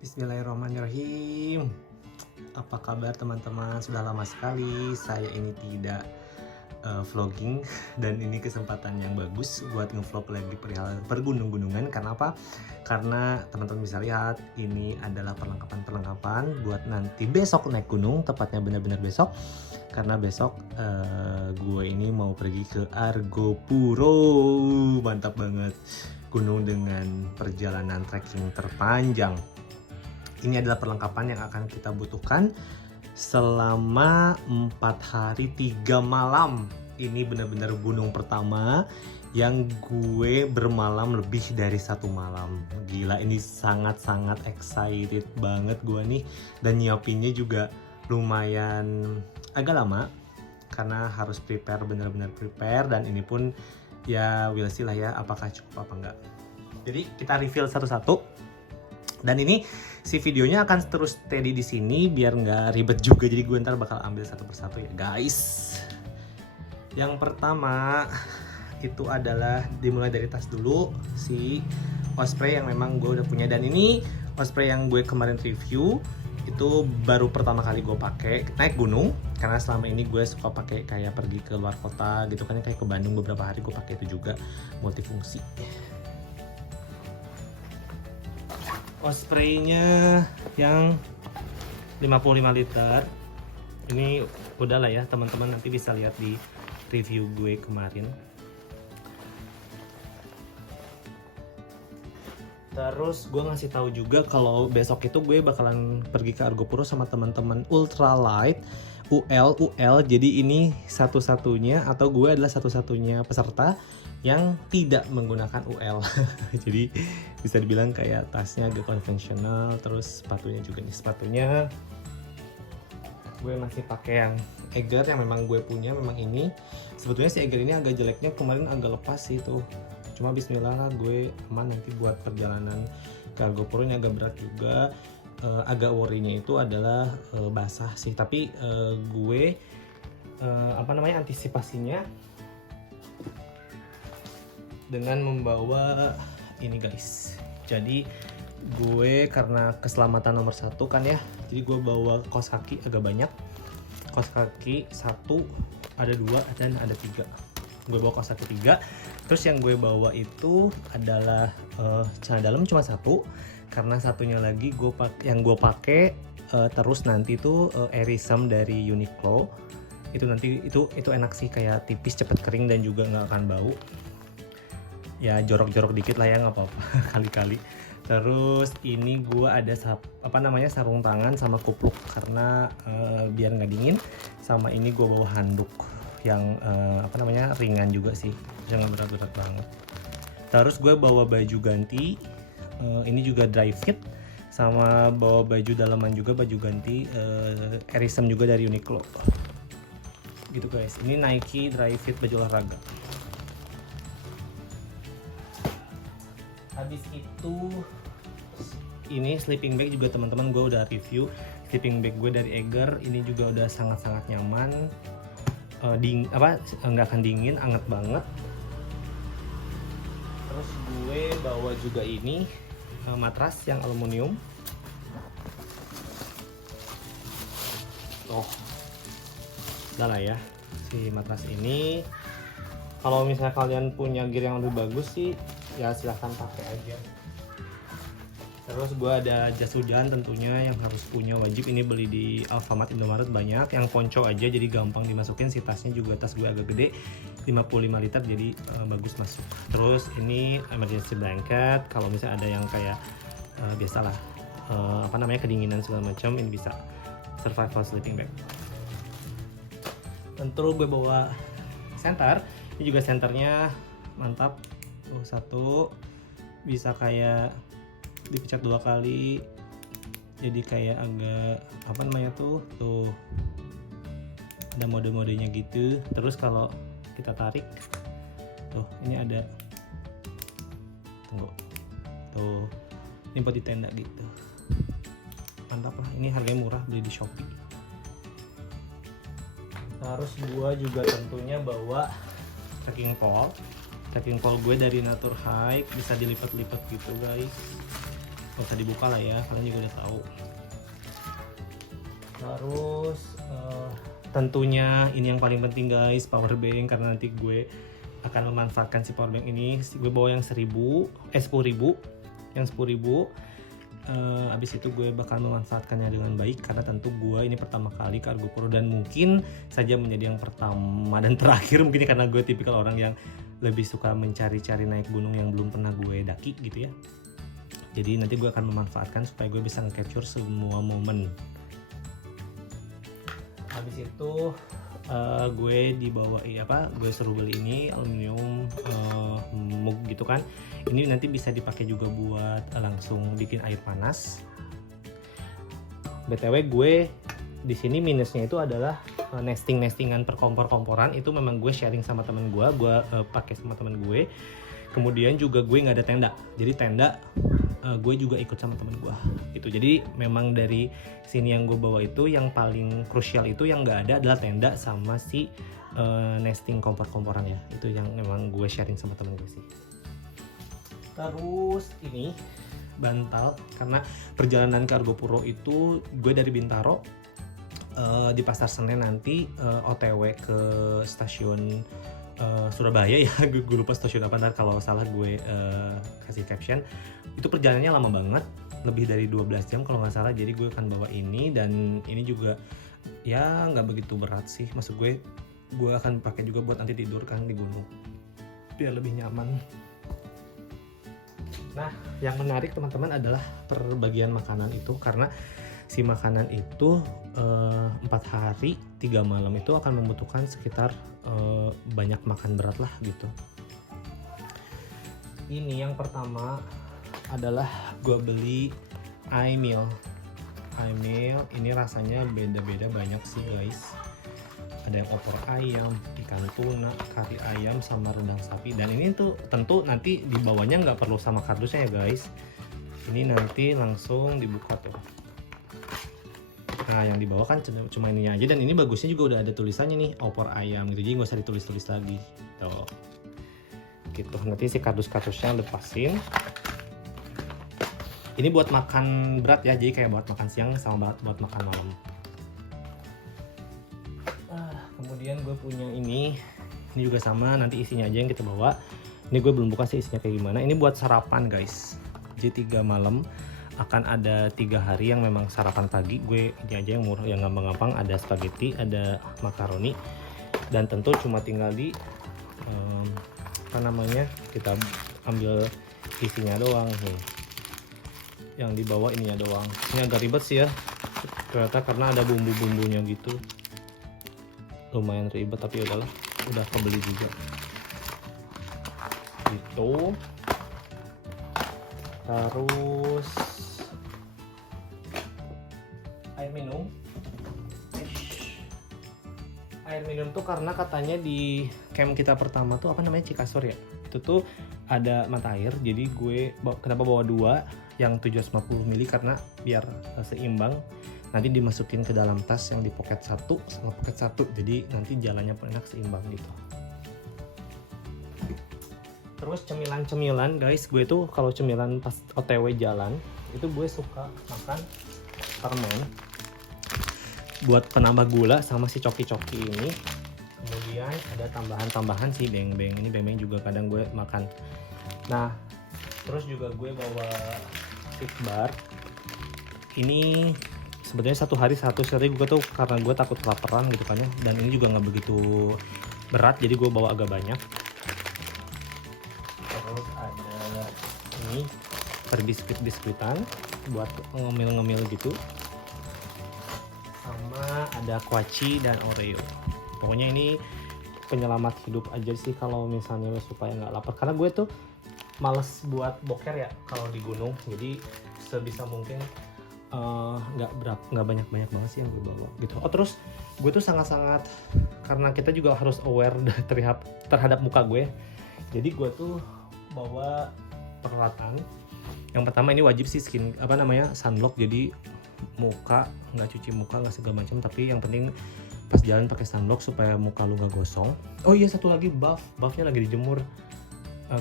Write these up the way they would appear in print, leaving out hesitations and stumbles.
Bismillahirrahmanirrahim. Apa kabar teman-teman? Sudah lama sekali saya ini tidak vlogging dan ini kesempatan yang bagus buat ngevlog lagi perihal pergunung-gunungan. Karena apa? Karena teman-teman bisa lihat ini adalah perlengkapan buat nanti besok naik gunung, tepatnya benar-benar besok. Karena besok gue ini mau pergi ke Argopuro. Mantap banget. Gunung dengan perjalanan trekking terpanjang. Ini adalah perlengkapan yang akan kita butuhkan selama 4 hari 3 malam. Ini benar-benar gunung pertama yang gue bermalam lebih dari 1 malam. Gila, ini sangat-sangat excited banget gue nih. Dan nyiapinnya juga lumayan agak lama karena harus prepare, benar-benar prepare. Dan ini pun ya we'll see lah ya apakah cukup apa enggak. Jadi kita reveal satu-satu. Dan ini si videonya akan terus steady di sini biar nggak ribet juga. Jadi gue ntar bakal ambil satu persatu ya guys. Yang pertama itu adalah dimulai dari tas dulu, si Osprey yang memang gue udah punya. Dan ini Osprey yang gue kemarin review itu baru pertama kali gue pakai naik gunung, karena selama ini gue suka pakai kayak pergi ke luar kota gitu kan, kayak ke Bandung beberapa hari gue pakai itu juga multifungsi. Osprey-nya yang 55 liter. Ini udah lah ya teman-teman, nanti bisa lihat di review gue kemarin. Terus gue ngasih tahu juga kalau besok itu gue bakalan pergi ke Argopuro sama teman-teman ultralight UL. Jadi ini satu-satunya, atau gue adalah satu-satunya peserta yang tidak menggunakan UL. Jadi bisa dibilang kayak tasnya agak konvensional. Terus sepatunya juga nih, sepatunya gue masih pakai yang Eiger yang memang gue punya. Memang ini sebetulnya si Eiger ini agak jeleknya kemarin agak lepas sih tuh. Cuma bismillah lah, gue aman nanti buat perjalanan ke Argopuro. Ini agak berat juga. Agak worry-nya itu adalah basah sih. Tapi gue antisipasinya dengan membawa ini guys. Jadi gue karena keselamatan nomor 1 kan ya, jadi gue bawa kaos kaki agak banyak. Kaos kaki 1, ada 2 dan ada 3. Gue bawa kaos kaki 3. Terus yang gue bawa itu adalah celana dalam cuma 1, karena satunya lagi yang gue pakai terus nanti tuh Airism dari Uniqlo. Itu nanti itu enak sih, kayak tipis, cepet kering dan juga nggak akan bau. Ya jorok-jorok dikit lah ya, nggak apa-apa kali-kali. Terus ini gue ada sarung tangan sama kupluk karena biar nggak dingin. Sama ini gue bawa handuk yang ringan juga sih, jangan berat-berat banget. Terus gue bawa baju ganti, ini juga dry fit, sama bawa baju dalaman juga, baju ganti Airism juga dari Uniqlo gitu guys. Ini Nike dry fit baju olahraga. Habis itu ini sleeping bag juga teman-teman, gue udah review sleeping bag gue dari Eiger. Ini juga udah sangat-sangat nyaman, nggak akan dingin, anget banget. Terus gue bawa juga ini matras yang aluminium. Udah lah ya si matras ini. Kalau misalnya kalian punya gear yang lebih bagus sih ya silahkan pakai aja. Terus gue ada jas hujan tentunya yang harus punya, wajib. Ini beli di Alfamart, Indomaret banyak. Yang ponco aja jadi gampang dimasukin. Si tasnya juga, tas gue agak gede 55 liter jadi bagus masuk. Terus ini emergency blanket kalau misalnya ada yang kayak biasalah kedinginan segala macam, ini bisa survival sleeping bag. Tentu gue bawa senter. Ini juga senternya mantap. Tuh 1 bisa kayak dipecat 2 kali. Jadi kayak agak tuh ada mode-modenya gitu. Terus kalau kita tarik tuh ini ada tuh ini buat di tenda gitu. Mantap lah, ini harganya murah, beli di Shopee. Terus gua juga tentunya bawa trekking pole gue dari Natur Hike, bisa dilipat-lipat gitu guys. Gak usah dibuka lah ya, kalian juga udah tahu. Terus tentunya ini yang paling penting guys, power bank, karena nanti gue akan memanfaatkan si power bank ini. Gue bawa yang 10.000, yang 10.000. Abis itu gue bakal memanfaatkannya dengan baik, karena tentu gue ini pertama kali ke Argopuro dan mungkin saja menjadi yang pertama dan terakhir mungkin, karena gue tipikal orang yang lebih suka mencari-cari naik gunung yang belum pernah gue daki gitu ya. Jadi nanti gue akan memanfaatkan supaya gue bisa nge-capture semua momen. Habis itu gue gue suruh beli ini aluminium mug gitu kan. Ini nanti bisa dipakai juga buat langsung bikin air panas. BTW gue di sini minusnya itu adalah nestingan per kompor-komporan itu memang gue sharing sama temen gue pakai sama temen gue. Kemudian juga gue nggak ada tenda, jadi tenda gue juga ikut sama temen gue gitu. Jadi memang dari sini yang gue bawa itu yang paling krusial itu yang nggak ada adalah tenda sama si nesting kompor-komporan ya. Itu yang memang gue sharing sama temen gue sih. Terus ini bantal, karena perjalanan ke Argopuro itu gue dari Bintaro di Pasar Senen nanti OTW ke stasiun Surabaya ya. Gue lupa stasiun apa, ntar kalau salah gue kasih caption. Itu perjalanannya lama banget, lebih dari 12 jam kalau nggak salah. Jadi gue akan bawa ini, dan ini juga ya nggak begitu berat sih. Maksud gue akan pakai juga buat nanti tidur kan di gunung, biar lebih nyaman. Nah, yang menarik teman-teman adalah perbagian makanan itu, karena si makanan itu 4 hari 3 malam itu akan membutuhkan sekitar banyak makan berat lah gitu. Ini yang pertama adalah gue beli iMeal. Ini rasanya beda-beda banyak sih guys. Ada yang opor ayam, ikan tuna, kari ayam, sama rendang sapi. Dan ini tuh tentu nanti dibawanya nggak perlu sama kardusnya ya guys. Ini nanti langsung dibuka tuh. Nah, yang dibawa kan cuma ininya aja, dan ini bagusnya juga udah ada tulisannya nih, opor ayam gitu. Jadi nggak usah ditulis-tulis lagi. Tuh. Gitu. Nanti si kardus-kardusnya lepasin. Ini buat makan berat ya, jadi kayak buat makan siang sama buat makan malam. Kemudian gue punya ini juga sama, nanti isinya aja yang kita bawa. Ini gue belum buka sih isinya kayak gimana. Ini buat sarapan guys. Jadi 3 malam akan ada 3 hari yang memang sarapan pagi. Gue ini aja yang murah, yang gampang-gampang. Ada spaghetti, ada makaroni, dan tentu cuma tinggal di kita ambil isinya doang nih. Yang dibawa ininya doang. Ini agak ribet sih ya ternyata, karena ada bumbu-bumbunya gitu. Lumayan ribet, tapi udahlah, udah kebeli juga gitu. Terus air minum tuh karena katanya di camp kita pertama tuh Cikasur ya, itu tuh ada mata air. Jadi gue kenapa bawa 2 yang 750 ml, karena biar seimbang. Nanti dimasukin ke dalam tas yang di pocket 1 sama pocket 1, jadi nanti jalannya pun enak, seimbang gitu. Terus cemilan guys, gue tuh kalau cemilan pas OTW jalan itu gue suka makan permen buat penambah gula sama si coki-coki ini. Kemudian ada tambahan si beng-beng. Ini beng-beng juga kadang gue makan. Nah, terus juga gue bawa stick bar. Ini sebetulnya 1 hari 1 seri gue tuh, karena gue takut kelaparan gitu kan ya. Dan ini juga nggak begitu berat, jadi gue bawa agak banyak. Terus ada ini per biskuitan buat ngemil-ngemil gitu. Sama ada kuaci dan Oreo. Pokoknya ini penyelamat hidup aja sih kalau misalnya supaya nggak lapar. Karena gue tuh males buat boker ya kalau di gunung. Jadi sebisa mungkin nggak banyak banget sih yang gue bawa gitu. Oh, terus gue tuh sangat karena kita juga harus aware terhadap muka gue. Jadi gue tuh bawa peralatan. Yang pertama ini wajib sih sunblock. Jadi muka nggak cuci muka, nggak segala macam, tapi yang penting pas jalan pakai sunblock supaya muka lu nggak gosong. Oh iya, satu lagi buffnya lagi dijemur.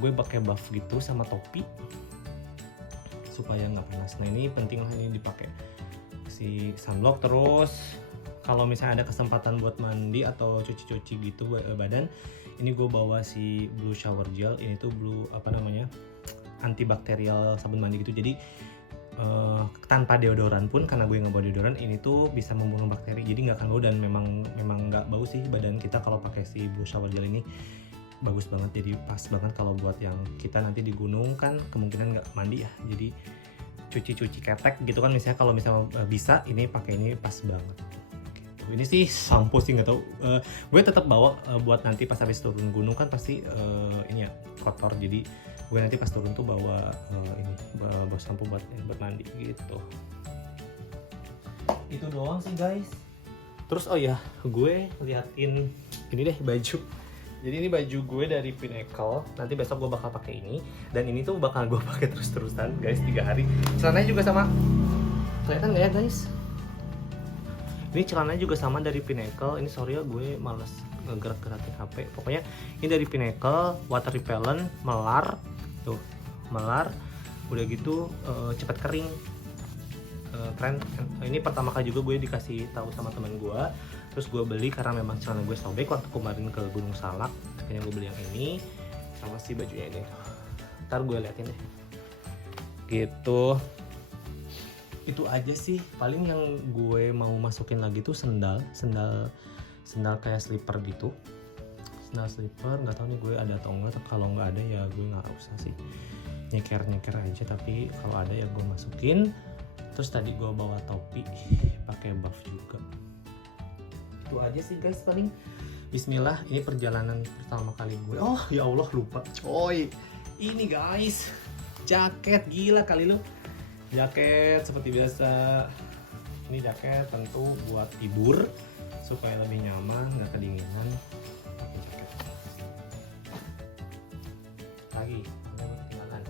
Gue pakai buff gitu sama topi supaya nggak panas. Nah ini penting lah, ini dipakai si sunblock. Terus kalau misalnya ada kesempatan buat mandi atau cuci-cuci gitu badan, ini gue bawa si blue shower gel. Ini tuh blue antibakterial sabun mandi gitu. Jadi tanpa deodoran pun, karena gue nggak bawa deodoran, ini tuh bisa membunuh bakteri, jadi nggak akan bau dan memang nggak bau sih badan kita kalau pakai si blue shower gel ini. Bagus banget, jadi pas banget kalau buat yang kita nanti di gunung kan kemungkinan nggak mandi ya, jadi cuci ketek gitu kan, misalnya kalau misalnya bisa ini pakai ini pas banget gitu. Ini sih sampo sih nggak tahu, gue tetap bawa buat nanti pas habis turun gunung kan pasti ini ya kotor, jadi gue nanti pas turun tuh bawa bawa sampo buat mandi gitu. Itu doang sih guys. Terus oh ya, gue liatin ini deh baju. Jadi ini baju gue dari Pinnacle. Nanti besok gue bakal pakai ini, dan ini tuh bakal gue pakai terus-terusan guys 3 hari. Celananya juga sama. Kelihatan nggak ya guys? Ini celananya juga sama dari Pinnacle. Ini sorry ya, gue males ngegerak-gerakin HP. Pokoknya ini dari Pinnacle, water repellent, melar. Tuh, melar. Udah gitu cepat kering. Keren. Ini pertama kali juga gue dikasih tahu sama teman gue. Terus gue beli karena memang celana gue sobek waktu kemarin ke Gunung Salak. Akhirnya gue beli yang ini sama si bajunya ini. Ntar gue liatin deh. Gitu. Itu aja sih. Paling yang gue mau masukin lagi tuh sendal kayak slipper gitu. Sendal slipper, nggak tahu nih gue ada atau enggak. Kalau nggak ada ya gue nggak usah sih. Nyeker aja, tapi kalau ada ya gue masukin. Terus tadi gue bawa topi pakai buff juga. Itu aja sih guys paling. Bismillah, ini perjalanan pertama kali gue. Oh ya Allah, lupa coy. Ini guys, jaket, gila kali lu. Jaket seperti biasa. Ini jaket tentu buat tidur supaya lebih nyaman, nggak kedinginan. Pakai jaket. Lagi, ada ketinggalan.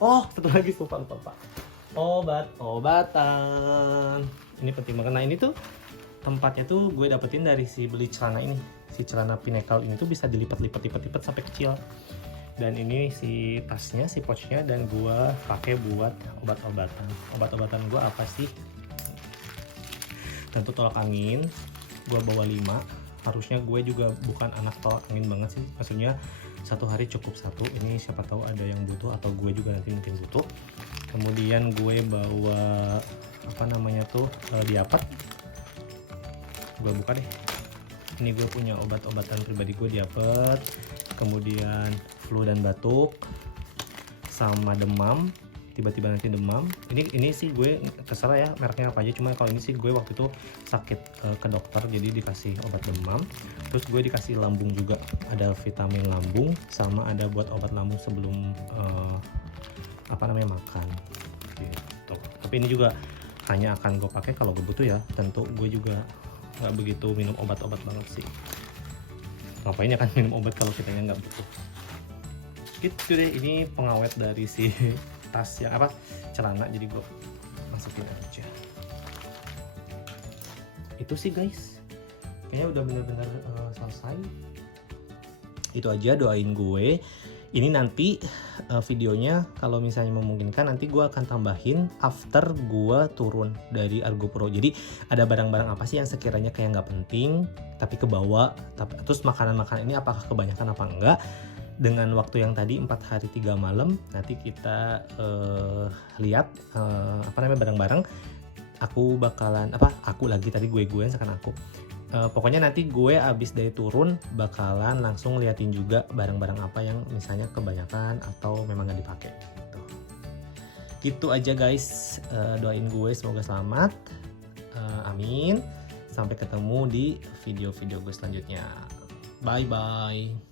Oh, satu lagi, lupa Pak. Obatan. Ini penting banget. Nah ini tuh tempatnya tuh gue dapetin dari si beli celana ini. Si celana Pinnacle ini tuh bisa dilipat sampai kecil. Dan ini si tasnya, si pouchnya, dan gue pakai buat obat-obatan. Obat-obatan gue apa sih? Tentu tolak angin. Gue bawa 5. Harusnya gue juga bukan anak tolak angin banget sih. Maksudnya 1 hari cukup 1. Ini siapa tahu ada yang butuh atau gue juga nanti mungkin butuh. Kemudian gue bawa diapet. Gue buka deh. Ini gue punya obat-obatan pribadi gue, diapet. Kemudian flu dan batuk sama demam, tiba-tiba nanti demam. Ini sih gue terserah ya mereknya apa aja, cuma kalau ini sih gue waktu itu sakit ke dokter jadi dikasih obat demam. Terus gue dikasih lambung juga, ada vitamin lambung sama ada buat obat lambung sebelum makan gitu. Tapi ini juga hanya akan gue pakai kalau gue butuh ya. Tentu gue juga nggak begitu minum obat-obat banget sih. Ngapain ya kan minum obat kalau kitanya nggak butuh. Gitu deh, ini pengawet dari si tas yang celana, jadi gue masukin aja. Itu sih guys, kayaknya udah bener-bener selesai. Itu aja, doain gue. Ini nanti videonya kalau misalnya memungkinkan nanti gue akan tambahin after gue turun dari Argo Pro. Jadi ada barang-barang apa sih yang sekiranya kayak nggak penting tapi kebawa, terus makanan-makanan ini apakah kebanyakan apa enggak. Dengan waktu yang tadi 4 hari 3 malam, nanti kita lihat barang-barang. Aku bakalan aku lagi tadi gue sekarang aku. Pokoknya nanti gue abis dari turun bakalan langsung liatin juga barang-barang apa yang misalnya kebanyakan atau memang gak dipakai gitu. Gitu aja guys, doain gue semoga selamat, amin. Sampai ketemu di video-video gue selanjutnya. Bye bye.